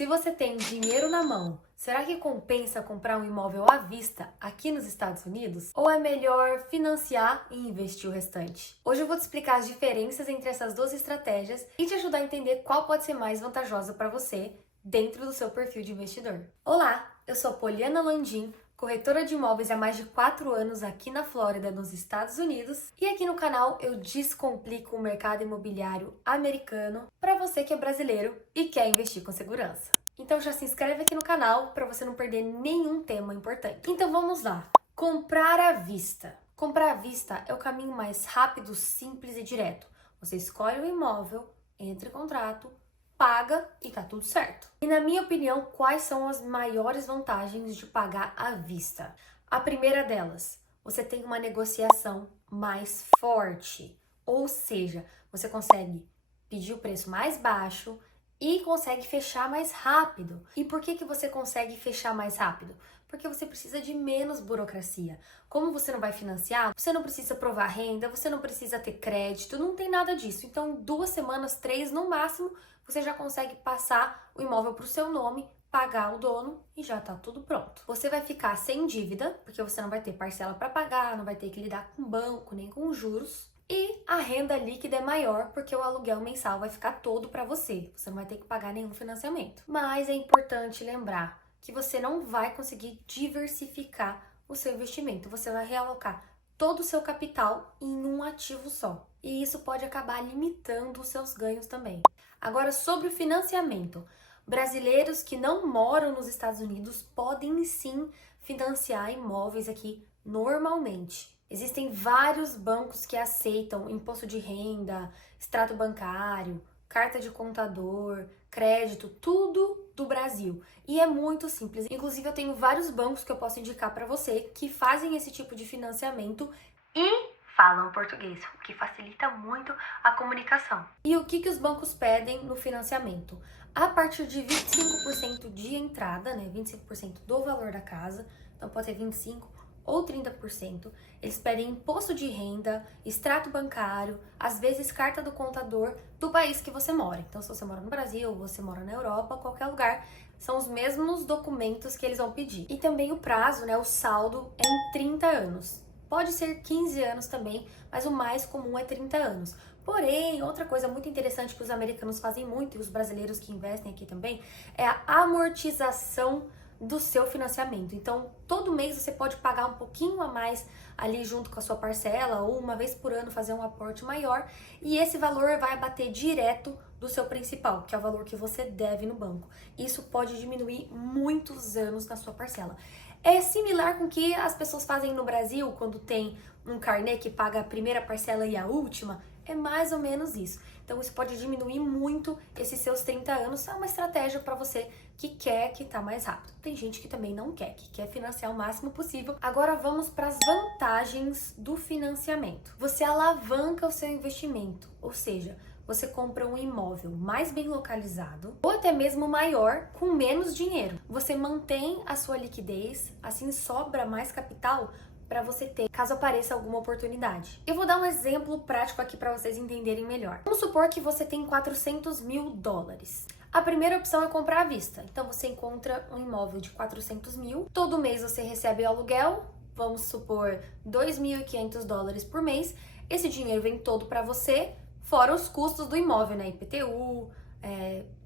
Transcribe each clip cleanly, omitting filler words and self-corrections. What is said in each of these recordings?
Se você tem dinheiro na mão, será que compensa comprar um imóvel à vista aqui nos Estados Unidos? Ou é melhor financiar e investir o restante? Hoje eu vou te explicar as diferenças entre essas duas estratégias e te ajudar a entender qual pode ser mais vantajosa para você dentro do seu perfil de investidor. Olá, eu sou Poliana Landim, corretora de imóveis há mais de 4 anos aqui na Flórida, nos Estados Unidos, e aqui no canal eu descomplico o mercado imobiliário americano para você que é brasileiro e quer investir com segurança. Então já se inscreve aqui no canal para você não perder nenhum tema importante. Então vamos lá. Comprar à vista. Comprar à vista é o caminho mais rápido, simples e direto. Você escolhe o imóvel, entra em contrato, paga e tá tudo certo. E na minha opinião, quais são as maiores vantagens de pagar à vista? A primeira delas, você tem uma negociação mais forte, ou seja, você consegue pedir o preço mais baixo e consegue fechar mais rápido. E por que você consegue fechar mais rápido? Porque você precisa de menos burocracia. Como você não vai financiar, você não precisa provar renda, você não precisa ter crédito, não tem nada disso. Então, 2 semanas, 3 no máximo, você já consegue passar o imóvel para o seu nome, pagar o dono e já tá tudo pronto. Você vai ficar sem dívida, porque você não vai ter parcela para pagar, não vai ter que lidar com banco, nem com juros. E a renda líquida é maior, porque o aluguel mensal vai ficar todo para você. Você não vai ter que pagar nenhum financiamento. Mas é importante lembrar que você não vai conseguir diversificar o seu investimento. Você vai realocar todo o seu capital em um ativo só. E isso pode acabar limitando os seus ganhos também. Agora, sobre o financiamento. Brasileiros que não moram nos Estados Unidos podem sim financiar imóveis aqui normalmente. Existem vários bancos que aceitam imposto de renda, extrato bancário, carta de contador, crédito, tudo do Brasil. E é muito simples. Inclusive, eu tenho vários bancos que eu posso indicar para você que fazem esse tipo de financiamento e falam português, o que facilita muito a comunicação. E o que os bancos pedem no financiamento? A partir de 25% de entrada, né, 25% do valor da casa, então pode ser 25% ou 30%, eles pedem imposto de renda, extrato bancário, às vezes carta do contador do país que você mora. Então, se você mora no Brasil, você mora na Europa, qualquer lugar, são os mesmos documentos que eles vão pedir. E também o prazo, né, o saldo é em 30 anos. Pode ser 15 anos também, mas o mais comum é 30 anos. Porém, outra coisa muito interessante que os americanos fazem muito, e os brasileiros que investem aqui também, é a amortização do seu financiamento. Então, todo mês você pode pagar um pouquinho a mais ali junto com a sua parcela, ou uma vez por ano fazer um aporte maior, e esse valor vai bater direto do seu principal, que é o valor que você deve no banco. Isso pode diminuir muitos anos na sua parcela. É similar com o que as pessoas fazem no Brasil quando tem um carnê que paga a primeira parcela e a última. É mais ou menos isso. Então isso pode diminuir muito esses seus 30 anos. É uma estratégia para você que quer quitar mais rápido. Tem gente que também não quer, que quer financiar o máximo possível. Agora vamos para as vantagens do financiamento. Você alavanca o seu investimento, ou seja, você compra um imóvel mais bem localizado ou até mesmo maior com menos dinheiro. Você mantém a sua liquidez, assim sobra mais capital para você ter, caso apareça alguma oportunidade. Eu vou dar um exemplo prático aqui para vocês entenderem melhor. Vamos supor que você tem 400 mil dólares. A primeira opção é comprar à vista. Então você encontra um imóvel de 400 mil, todo mês você recebe o aluguel, vamos supor 2.500 dólares por mês. Esse dinheiro vem todo para você, fora os custos do imóvel, né? IPTU,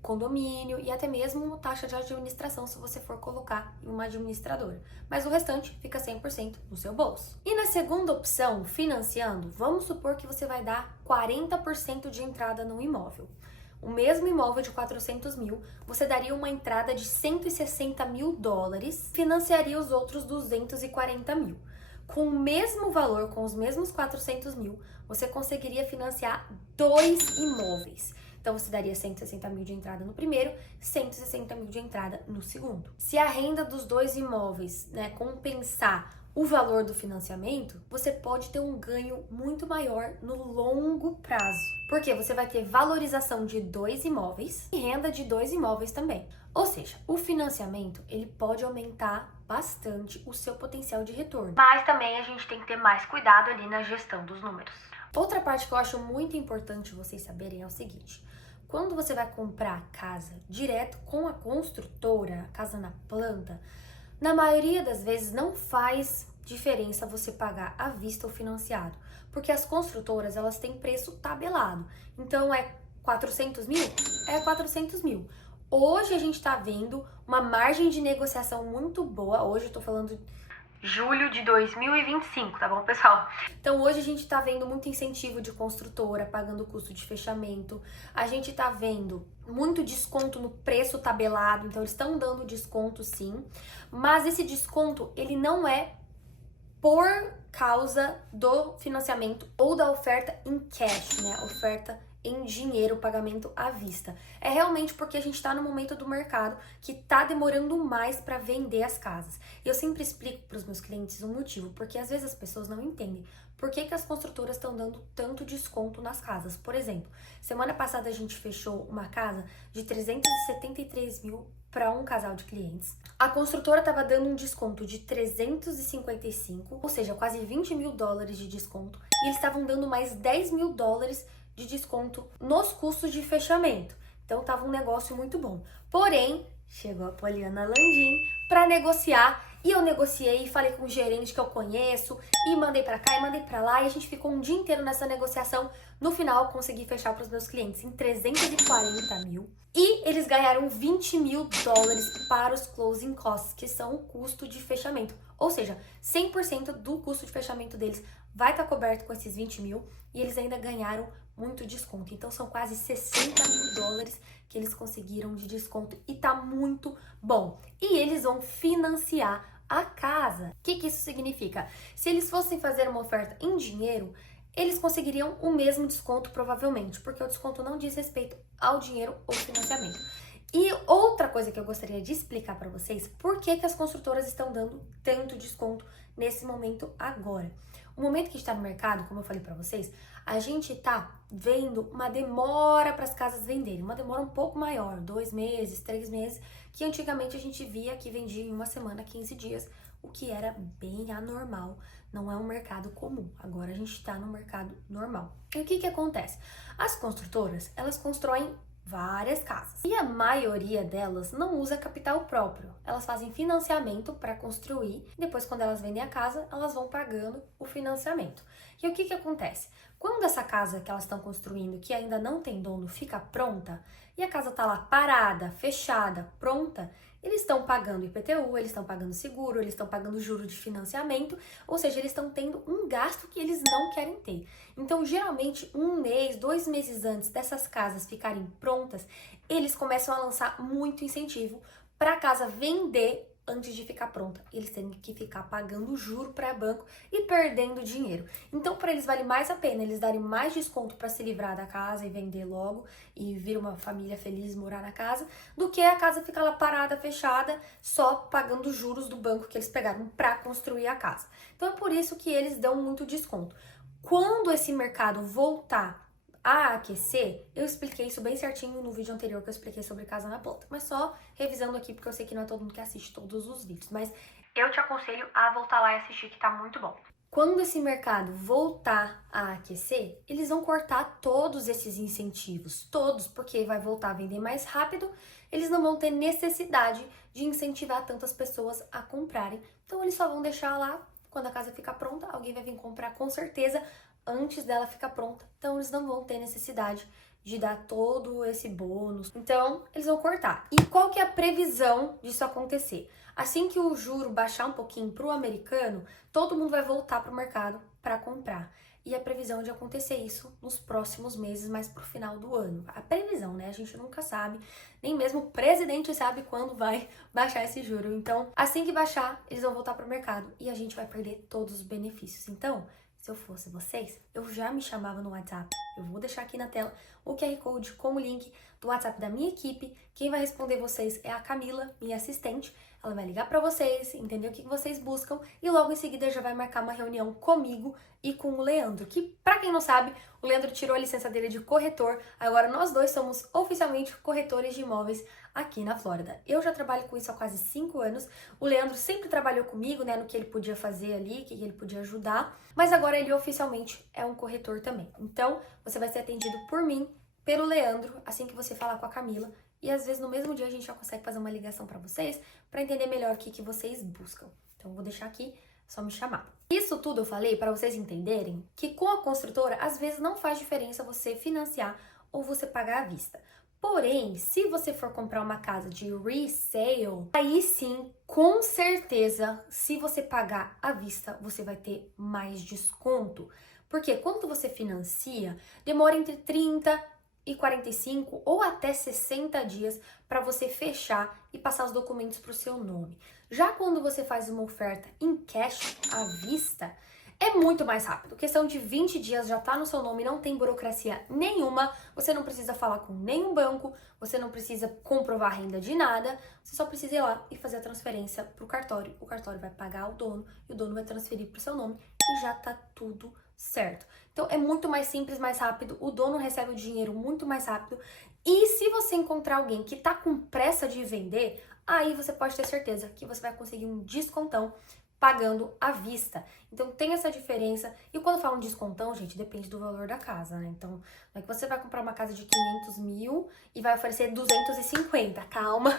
condomínio e até mesmo taxa de administração se você for colocar em uma administradora. Mas o restante fica 100% no seu bolso. E na segunda opção, financiando, vamos supor que você vai dar 40% de entrada no imóvel. O mesmo imóvel de 400 mil, você daria uma entrada de 160 mil dólares, financiaria os outros 240 mil. Com o mesmo valor, com os mesmos 400 mil, você conseguiria financiar 2 imóveis. Então, você daria 160 mil de entrada no primeiro, 160 mil de entrada no segundo. Se a renda dos 2 imóveis, né, compensar o valor do financiamento, você pode ter um ganho muito maior no longo prazo. Porque você vai ter valorização de 2 imóveis e renda de 2 imóveis também. Ou seja, o financiamento, ele pode aumentar bastante o seu potencial de retorno. Mas também a gente tem que ter mais cuidado ali na gestão dos números. Outra parte que eu acho muito importante vocês saberem é o seguinte: Quando você vai comprar a casa direto com a construtora, casa na planta, na maioria das vezes não faz diferença você pagar à vista ou financiado, porque as construtoras elas têm preço tabelado. Então é 400 mil? É 400 mil. Hoje a gente tá vendo uma margem de negociação muito boa. Hoje eu tô falando julho de 2025, tá bom, pessoal? Então hoje a gente tá vendo muito incentivo de construtora pagando o custo de fechamento. A gente tá vendo muito desconto no preço tabelado, então eles estão dando desconto sim, mas esse desconto ele não é por causa do financiamento ou da oferta em cash, né? Oferta em dinheiro, pagamento à vista. É realmente porque a gente está no momento do mercado que está demorando mais para vender as casas. E eu sempre explico para os meus clientes o motivo, porque às vezes as pessoas não entendem por que as construtoras estão dando tanto desconto nas casas. Por exemplo, semana passada a gente fechou uma casa de 373 mil para um casal de clientes. A construtora estava dando um desconto de 355, ou seja, quase 20 mil dólares de desconto, e eles estavam dando mais 10 mil dólares de desconto nos custos de fechamento. Então tava um negócio muito bom. Porém, chegou a Poliana Landim para negociar e eu negociei, falei com o gerente que eu conheço e mandei para cá e mandei para lá e a gente ficou um dia inteiro nessa negociação. No final, consegui fechar para os meus clientes em 340 mil e eles ganharam 20 mil dólares para os closing costs, que são o custo de fechamento. Ou seja, 100% do custo de fechamento deles vai estar coberto com esses 20 mil e eles ainda ganharam muito desconto. Então são quase 60 mil dólares que eles conseguiram de desconto e tá muito bom. E eles vão financiar a casa. O que isso significa? Se eles fossem fazer uma oferta em dinheiro, eles conseguiriam o mesmo desconto provavelmente, porque o desconto não diz respeito ao dinheiro ou financiamento. E outra coisa que eu gostaria de explicar para vocês, por que as construtoras estão dando tanto desconto nesse momento agora. O momento que está no mercado, como eu falei para vocês, a gente tá vendo uma demora para as casas venderem, uma demora um pouco maior, 2 meses, 3 meses, que antigamente a gente via que vendia em uma semana, 15 dias, o que era bem anormal, não é um mercado comum. Agora a gente está no mercado normal. E o que acontece? As construtoras, elas constroem várias casas. E a maioria delas não usa capital próprio. Elas fazem financiamento para construir. E depois, quando elas vendem a casa, elas vão pagando o financiamento. E o que acontece? Quando essa casa que elas estão construindo, que ainda não tem dono, fica pronta, e a casa tá lá parada, fechada, pronta, eles estão pagando IPTU, eles estão pagando seguro, eles estão pagando juro de financiamento, ou seja, eles estão tendo um gasto que eles não querem ter. Então, geralmente, 1 mês, 2 meses antes dessas casas ficarem prontas, eles começam a lançar muito incentivo para a casa vender antes de ficar pronta. Eles têm que ficar pagando juro para banco e perdendo dinheiro. Então, para eles vale mais a pena eles darem mais desconto para se livrar da casa e vender logo e vir uma família feliz morar na casa, do que a casa ficar lá parada, fechada, só pagando juros do banco que eles pegaram para construir a casa. Então, é por isso que eles dão muito desconto. Quando esse mercado voltar a aquecer, eu expliquei isso bem certinho no vídeo anterior que eu expliquei sobre casa na planta, mas só revisando aqui porque eu sei que não é todo mundo que assiste todos os vídeos, mas eu te aconselho a voltar lá e assistir que tá muito bom. Quando esse mercado voltar a aquecer, eles vão cortar todos esses incentivos, todos, porque vai voltar a vender mais rápido, eles não vão ter necessidade de incentivar tantas pessoas a comprarem, então eles só vão deixar lá, quando a casa ficar pronta, alguém vai vir comprar com certeza, antes dela ficar pronta. Então, eles não vão ter necessidade de dar todo esse bônus. Então, eles vão cortar. E qual que é a previsão disso acontecer? Assim que o juro baixar um pouquinho para o americano, todo mundo vai voltar para o mercado para comprar. E a previsão de acontecer isso nos próximos meses, mais pro final do ano. A previsão, né? A gente nunca sabe, nem mesmo o presidente sabe quando vai baixar esse juro. Então, assim que baixar, eles vão voltar pro mercado e a gente vai perder todos os benefícios. Então, se eu fosse vocês, eu já me chamava no WhatsApp. Eu vou deixar aqui na tela o QR Code com o link do WhatsApp da minha equipe. Quem vai responder vocês é a Camila, minha assistente. Ela vai ligar para vocês, entender o que vocês buscam e logo em seguida já vai marcar uma reunião comigo e com o Leandro, que para quem não sabe, o Leandro tirou a licença dele de corretor. Agora nós dois somos oficialmente corretores de imóveis aqui na Flórida. Eu já trabalho com isso há quase 5 anos. O Leandro sempre trabalhou comigo, né, no que ele podia fazer ali, o que ele podia ajudar, mas agora ele oficialmente é um corretor também. Então, você vai ser atendido por mim pelo Leandro, assim que você falar com a Camila. E às vezes no mesmo dia a gente já consegue fazer uma ligação para vocês, para entender melhor o que vocês buscam. Então eu vou deixar aqui, só me chamar. Isso tudo eu falei para vocês entenderem que com a construtora, às vezes não faz diferença você financiar ou você pagar à vista. Porém, se você for comprar uma casa de resale, aí sim, com certeza, se você pagar à vista, você vai ter mais desconto. Porque quando você financia, demora entre 30 e 45 ou até 60 dias para você fechar e passar os documentos para o seu nome. Já quando você faz uma oferta em cash à vista, é muito mais rápido. Questão de 20 dias já tá no seu nome, não tem burocracia nenhuma. Você não precisa falar com nenhum banco, você não precisa comprovar renda de nada. Você só precisa ir lá e fazer a transferência pro cartório. O cartório vai pagar o dono e o dono vai transferir pro seu nome e já tá tudo certo. Então é muito mais simples, mais rápido. O dono recebe o dinheiro muito mais rápido. E se você encontrar alguém que tá com pressa de vender, aí você pode ter certeza que você vai conseguir um descontão pagando à vista. Então tem essa diferença. E quando eu falo um descontão, gente, depende do valor da casa, né? Então não é que você vai comprar uma casa de 500 mil e vai oferecer 250. Calma.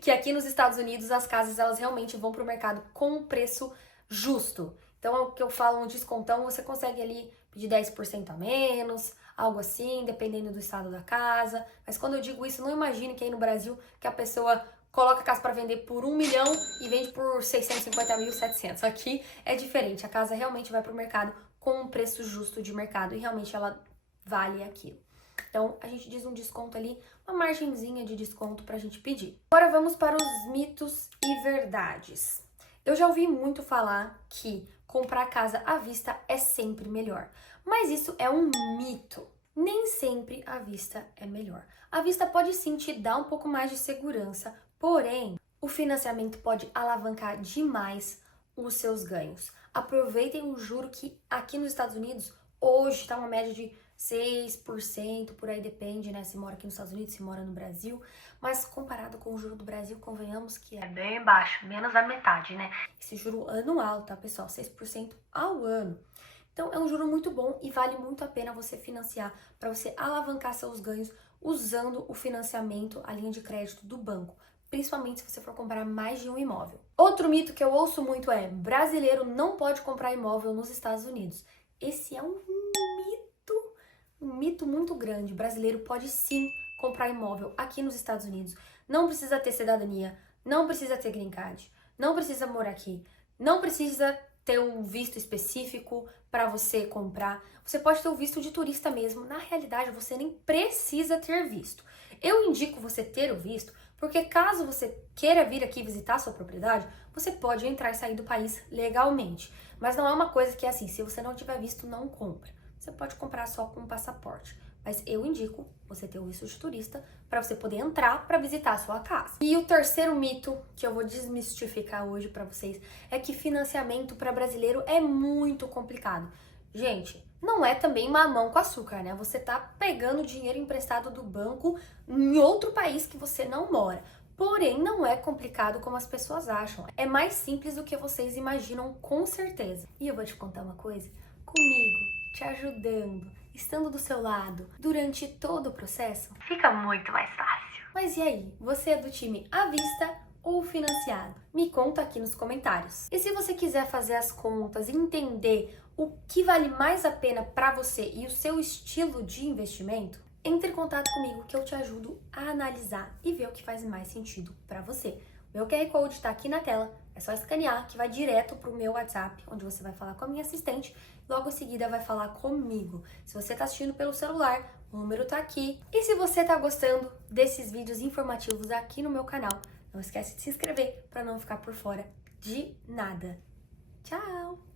Que aqui nos Estados Unidos as casas elas realmente vão pro mercado com um preço justo. Então é o que eu falo, um descontão, você consegue ali pedir 10% a menos, algo assim, dependendo do estado da casa. Mas quando eu digo isso, não imagine que aí no Brasil que a pessoa coloca a casa para vender por 1 milhão e vende por 650 mil, 700. Aqui é diferente, a casa realmente vai para o mercado com um preço justo de mercado e realmente ela vale aquilo. Então, a gente diz um desconto ali, uma margenzinha de desconto pra gente pedir. Agora vamos para os mitos e verdades. Eu já ouvi muito falar que comprar casa à vista é sempre melhor, mas isso é um mito. Nem sempre a vista é melhor. A vista pode sim te dar um pouco mais de segurança, porém, o financiamento pode alavancar demais os seus ganhos. Aproveitem o juro que aqui nos Estados Unidos hoje está uma média de 6%, por aí depende, né? Se mora aqui nos Estados Unidos, se mora no Brasil. Mas comparado com o juro do Brasil, convenhamos que é bem baixo, menos da metade, né? Esse juro anual, tá, pessoal? 6% ao ano. Então, é um juro muito bom e vale muito a pena você financiar para você alavancar seus ganhos usando o financiamento, a linha de crédito do banco. Principalmente se você for comprar mais de um imóvel. Outro mito que eu ouço muito é: brasileiro não pode comprar imóvel nos Estados Unidos. Esse é um mito muito grande. O brasileiro pode sim comprar imóvel aqui nos Estados Unidos. Não precisa ter cidadania, não precisa ter green card, não precisa morar aqui, não precisa ter um visto específico para você comprar. Você pode ter o visto de turista mesmo. Na realidade, você nem precisa ter visto. Eu indico você ter o visto porque caso você queira vir aqui visitar a sua propriedade, você pode entrar e sair do país legalmente. Mas não é uma coisa que é assim, se você não tiver visto, não compra. Você pode comprar só com passaporte. Mas eu indico você ter o visto de turista para você poder entrar para visitar a sua casa. E o terceiro mito que eu vou desmistificar hoje para vocês é que financiamento para brasileiro é muito complicado. Gente, não é também mamão com açúcar, né? Você tá pegando dinheiro emprestado do banco em outro país que você não mora. Porém, não é complicado como as pessoas acham. É mais simples do que vocês imaginam, com certeza. E eu vou te contar uma coisa. Comigo, te ajudando, estando do seu lado durante todo o processo, fica muito mais fácil. Mas e aí, você é do time à vista ou financiado? Me conta aqui nos comentários. E se você quiser fazer as contas e entender o que vale mais a pena para você e o seu estilo de investimento, entre em contato comigo que eu te ajudo a analisar e ver o que faz mais sentido para você. Meu QR Code está aqui na tela, é só escanear que vai direto para o meu WhatsApp, onde você vai falar com a minha assistente, logo em seguida vai falar comigo. Se você está assistindo pelo celular, o número está aqui. E se você está gostando desses vídeos informativos aqui no meu canal, não esquece de se inscrever para não ficar por fora de nada. Tchau!